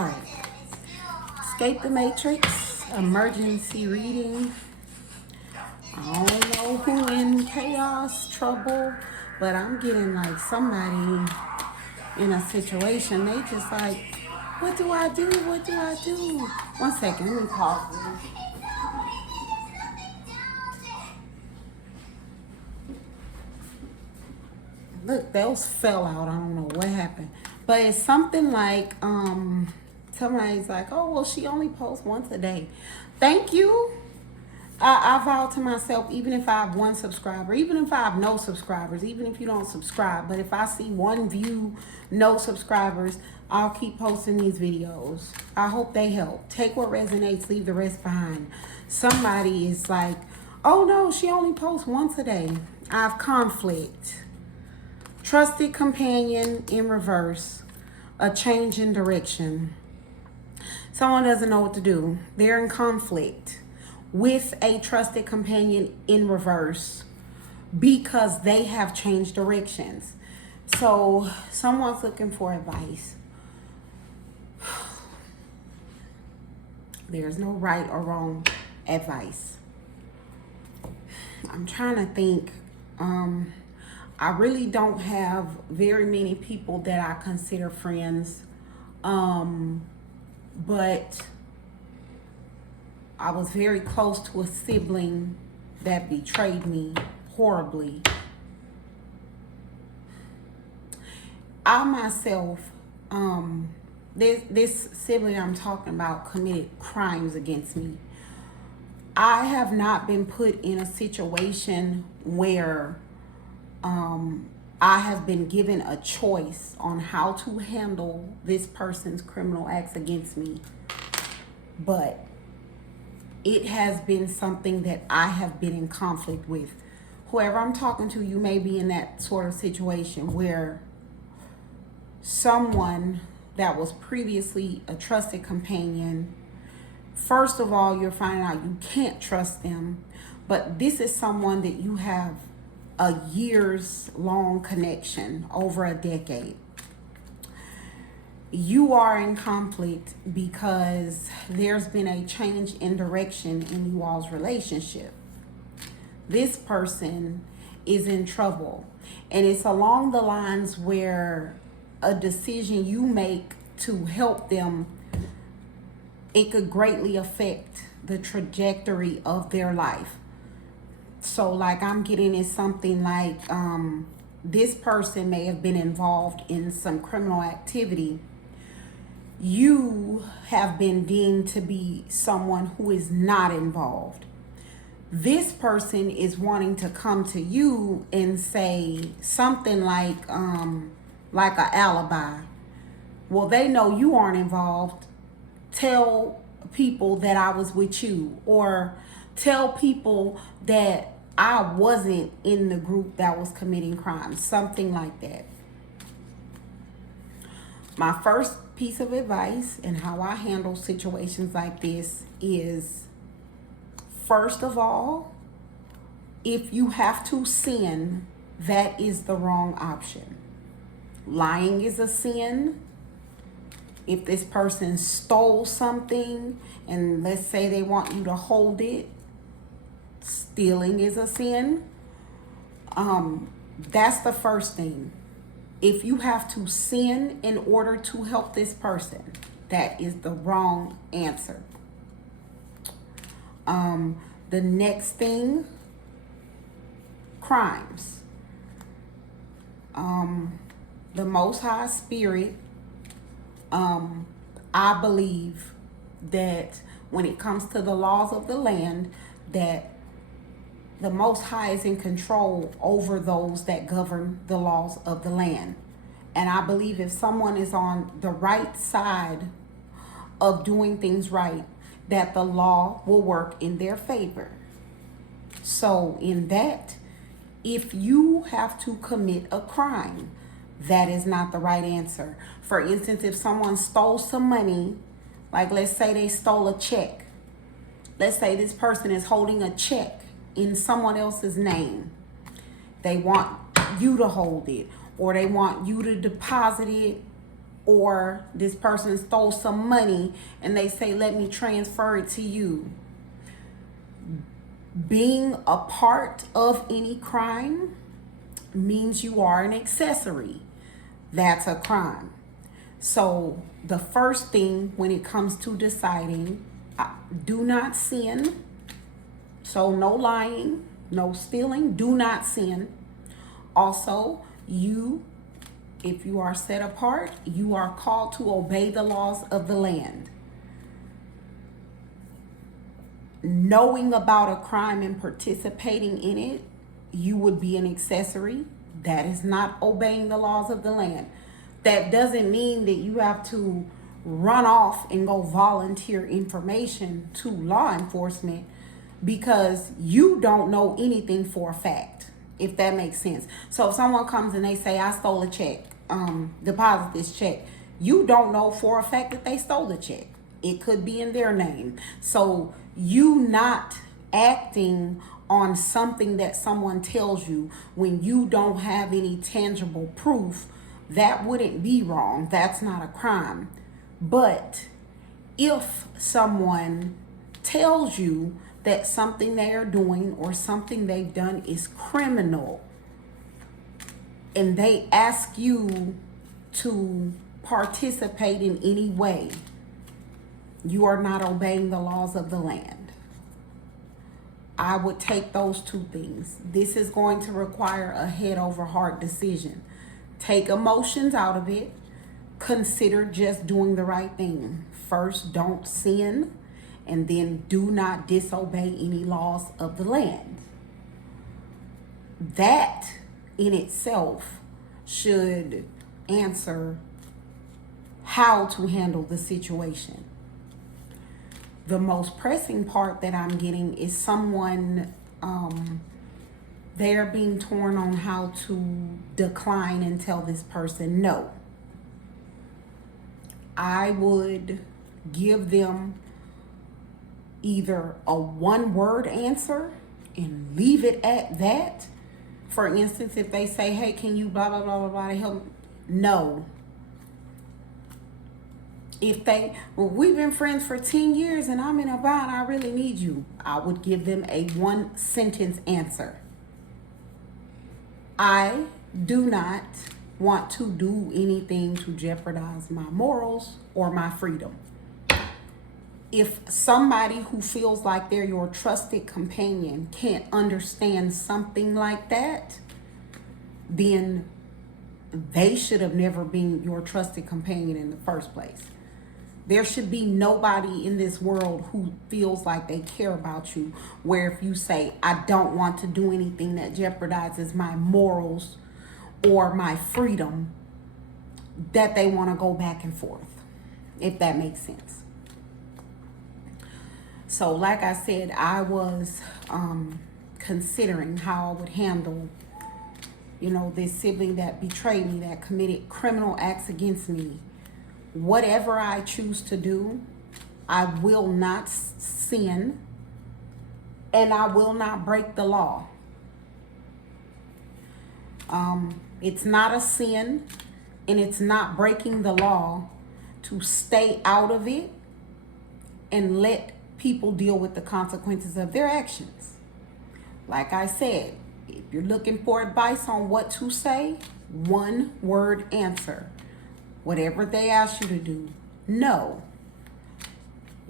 All right. Escape the Matrix, emergency reading. I don't know who in chaos, trouble, but I'm getting like somebody in a situation. They just like, what do I do? What do I do? 1 second, let me pause this. Look, those fell out. I don't know what happened. But it's something like, somebody's like, oh, well, she only posts once a day. Thank you. I vow to myself, even if I have 1 subscriber, even if I have no subscribers, even if you don't subscribe, but if I see 1 view, no subscribers, I'll keep posting these videos. I hope they help. Take what resonates, leave the rest behind. Somebody is like, oh no, she only posts once a day. I have conflict. Trusted companion in reverse. A change in direction. Someone doesn't know what to do. They're in conflict with a trusted companion in reverse because they have changed directions. So someone's looking for advice. There's no right or wrong advice. I'm trying to think. I really don't have very many people that I consider friends. But I was very close to a sibling that betrayed me horribly. I myself, this sibling I'm talking about committed crimes against me. I have not been put in a situation where I have been given a choice on how to handle this person's criminal acts against me. But it has been something that I have been in conflict with. Whoever I'm talking to, you may be in that sort of situation where someone that was previously a trusted companion, first of all, you're finding out you can't trust them, but this is someone that you have a years long connection, over a decade. You are in conflict because there's been a change in direction in you all's relationship. This person is in trouble, and it's along the lines where a decision you make to help them, it could greatly affect the trajectory of their life. So like I'm getting is something like this person may have been involved in some criminal activity. You have been deemed to be someone who is not involved. This person is wanting to come to you and say something like an alibi. Well, they know you aren't involved. Tell people that I was with you, or tell people that I wasn't in the group that was committing crimes, something like that. My first piece of advice and how I handle situations like this is, first of all, if you have to sin, that is the wrong option. Lying is a sin. If this person stole something and let's say they want you to hold it, stealing is a sin. That's the first thing. If you have to sin in order to help this person, that is the wrong answer. The next thing, crimes. The Most High Spirit, I believe that when it comes to the laws of the land, that the Most High is in control over those that govern the laws of the land. And I believe if someone is on the right side of doing things right, that the law will work in their favor. So in that, if you have to commit a crime, that is not the right answer. For instance, if someone stole some money, like let's say they stole a check. Let's say this person is holding a check in someone else's name. They want you to hold it, or they want you to deposit it or this person stole some money and they say, let me transfer it to you. Being a part of any crime means you are an accessory. That's a crime. So the first thing when it comes to deciding, do not sin. So no lying, no stealing, do not sin. Also, if you are set apart, you are called to obey the laws of the land. Knowing about a crime and participating in it, you would be an accessory. That is not obeying the laws of the land. That doesn't mean that you have to run off and go volunteer information to law enforcement because you don't know anything for a fact, if that makes sense. So if someone comes and they say, I stole a check, deposit this check, you don't know for a fact that they stole the check. It could be in their name. So you not acting on something that someone tells you when you don't have any tangible proof, that wouldn't be wrong. That's not a crime. But if someone tells you that something they are doing or something they've done is criminal, and they ask you to participate in any way, you are not obeying the laws of the land. I would take those two things. This is going to require a head over heart decision. Take emotions out of it. Consider just doing the right thing. First, don't sin, and then do not disobey any laws of the land. That in itself should answer how to handle the situation. The most pressing part that I'm getting is someone, they're being torn on how to decline and tell this person no. I would give them either a one-word answer and leave it at that. For instance, if they say, hey, can you blah, blah, blah, blah, blah, help? No. If they, well, we've been friends for 10 years and I'm in a bind, I really need you, I would give them a one-sentence answer. I do not want to do anything to jeopardize my morals or my freedom. If somebody who feels like they're your trusted companion can't understand something like that, then they should have never been your trusted companion in the first place. There should be nobody in this world who feels like they care about you, where if you say, I don't want to do anything that jeopardizes my morals or my freedom, that they want to go back and forth, if that makes sense. So like I said, I was considering how I would handle, this sibling that betrayed me, that committed criminal acts against me. Whatever I choose to do, I will not sin and I will not break the law. It's not a sin and it's not breaking the law to stay out of it and let people deal with the consequences of their actions. Like I said, if you're looking for advice on what to say, one word answer. Whatever they ask you to do, no.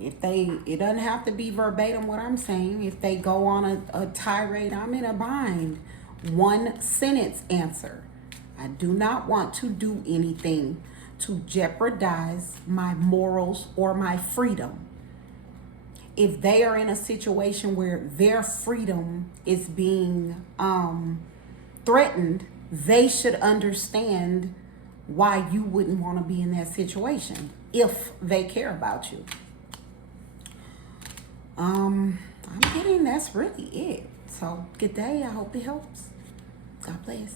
It doesn't have to be verbatim what I'm saying. If they go on a tirade, I'm in a bind. One sentence answer. I do not want to do anything to jeopardize my morals or my freedom. If they are in a situation where their freedom is being threatened, they should understand why you wouldn't want to be in that situation if they care about you. I'm getting that's really it. So good day. I hope it helps. God bless.